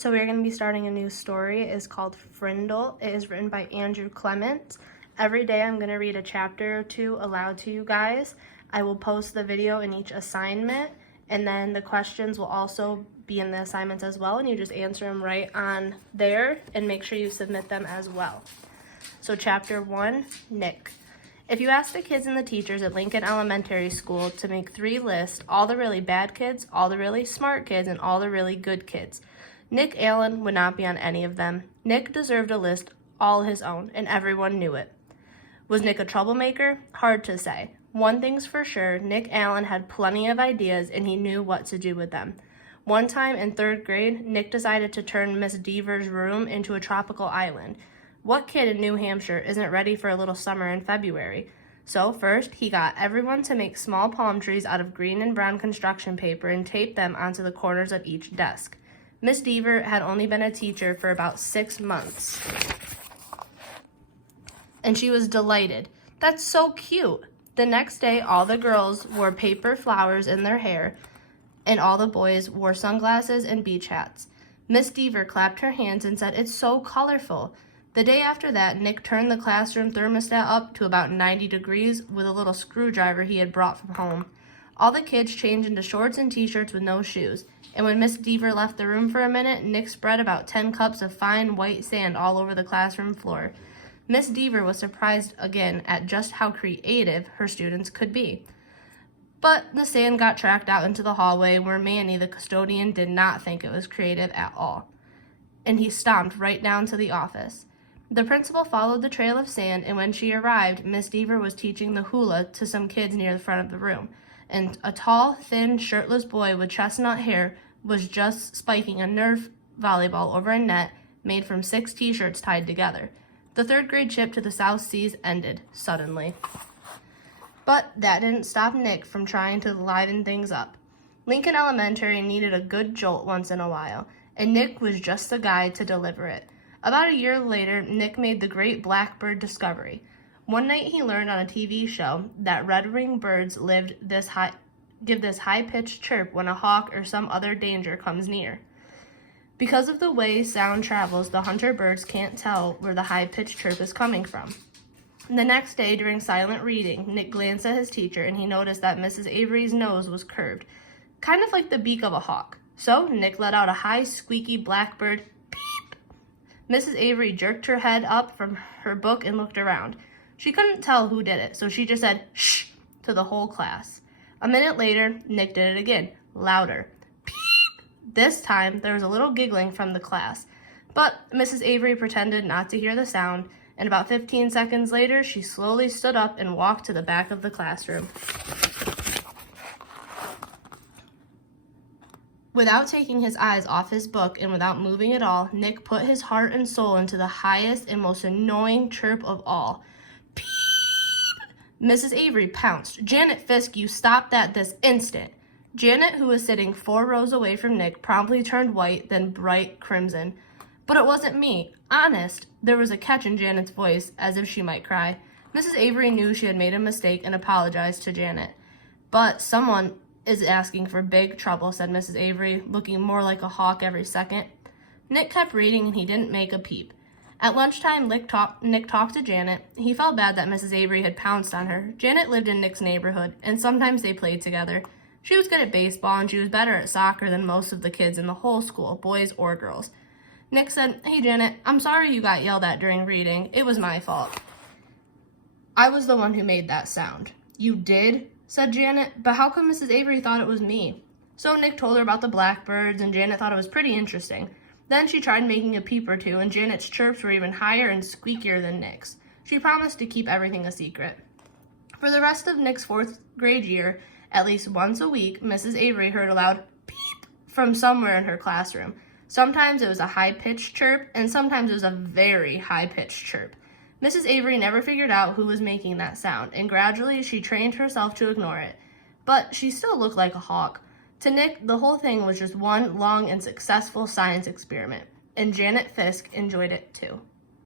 So we're going to be starting a new story. It is called Frindle. It is written by Andrew Clements. Every day I'm going to read a chapter or two aloud to you guys. I will post the video in each assignment, and then the questions will also be in the assignments as well, and you just answer them right on there and make sure you submit them as well. So chapter 1, Nick. If you ask the kids and the teachers at Lincoln Elementary School to make 3 lists, all the really bad kids, all the really smart kids, and all the really good kids, Nick Allen would not be on any of them. Nick deserved a list all his own, and everyone knew it. Was Nick a troublemaker? Hard to say. One thing's for sure, Nick Allen had plenty of ideas, and he knew what to do with them. One time in 3rd grade, Nick decided to turn Miss Deaver's room into a tropical island. What kid in New Hampshire isn't ready for a little summer in February? So first, he got everyone to make small palm trees out of green and brown construction paper and tape them onto the corners of each desk. Miss Deaver had only been a teacher for about 6 months, and she was delighted. That's so cute. The next day, all the girls wore paper flowers in their hair, and all the boys wore sunglasses and beach hats. Miss Deaver clapped her hands and said, "It's so colorful." The day after that, Nick turned the classroom thermostat up to about 90 degrees with a little screwdriver he had brought from home. All the kids changed into shorts and t-shirts with no shoes, and when Miss Deaver left the room for a minute, Nick spread about 10 cups of fine white sand all over the classroom floor. Miss Deaver was surprised again at just how creative her students could be. But the sand got tracked out into the hallway where Manny, the custodian, did not think it was creative at all, and he stomped right down to the office. The principal followed the trail of sand, and when she arrived, Miss Deaver was teaching the hula to some kids near the front of the room, and a tall, thin, shirtless boy with chestnut hair was just spiking a Nerf volleyball over a net made from 6 t-shirts tied together. The 3rd grade trip to the South Seas ended suddenly. But that didn't stop Nick from trying to liven things up. Lincoln Elementary needed a good jolt once in a while, and Nick was just the guy to deliver it. About a year later, Nick made the great blackbird discovery. One night he learned on a TV show that red-winged birds give this high-pitched chirp when a hawk or some other danger comes near. Because of the way sound travels, the hunter birds can't tell where the high-pitched chirp is coming from. The next day, during silent reading, Nick glanced at his teacher and he noticed that Mrs. Avery's nose was curved, kind of like the beak of a hawk. So Nick let out a high, squeaky blackbird peep. Mrs. Avery jerked her head up from her book and looked around. She couldn't tell who did it, so she just said, "Shh," to the whole class. A minute later, Nick did it again, louder. Peep! This time, there was a little giggling from the class, but Mrs. Avery pretended not to hear the sound, and about 15 seconds later, she slowly stood up and walked to the back of the classroom. Without taking his eyes off his book and without moving at all, Nick put his heart and soul into the highest and most annoying chirp of all. Peep! Mrs. Avery pounced. "Janet Fisk, you stop that this instant." Janet, who was sitting 4 rows away from Nick, promptly turned white, then bright crimson. "But it wasn't me. Honest." There was a catch in Janet's voice, as if she might cry. Mrs. Avery knew she had made a mistake and apologized to Janet. "But someone is asking for big trouble," said Mrs. Avery, looking more like a hawk every second. Nick kept reading and he didn't make a peep. At lunchtime, Nick talked to Janet. He felt bad that Mrs. Avery had pounced on her. Janet lived in Nick's neighborhood, and sometimes they played together. She was good at baseball, and she was better at soccer than most of the kids in the whole school, boys or girls. Nick said, "Hey, Janet, I'm sorry you got yelled at during reading. It was my fault. I was the one who made that sound." "You did?" said Janet, "but how come Mrs. Avery thought it was me?" So Nick told her about the blackbirds, and Janet thought it was pretty interesting. Then she tried making a peep or two, and Janet's chirps were even higher and squeakier than Nick's. She promised to keep everything a secret. For the rest of Nick's 4th grade year, at least once a week, Mrs. Avery heard a loud peep from somewhere in her classroom. Sometimes it was a high-pitched chirp, and sometimes it was a very high-pitched chirp. Mrs. Avery never figured out who was making that sound, and gradually she trained herself to ignore it. But she still looked like a hawk. To Nick, the whole thing was just one long and successful science experiment, and Janet Fisk enjoyed it too.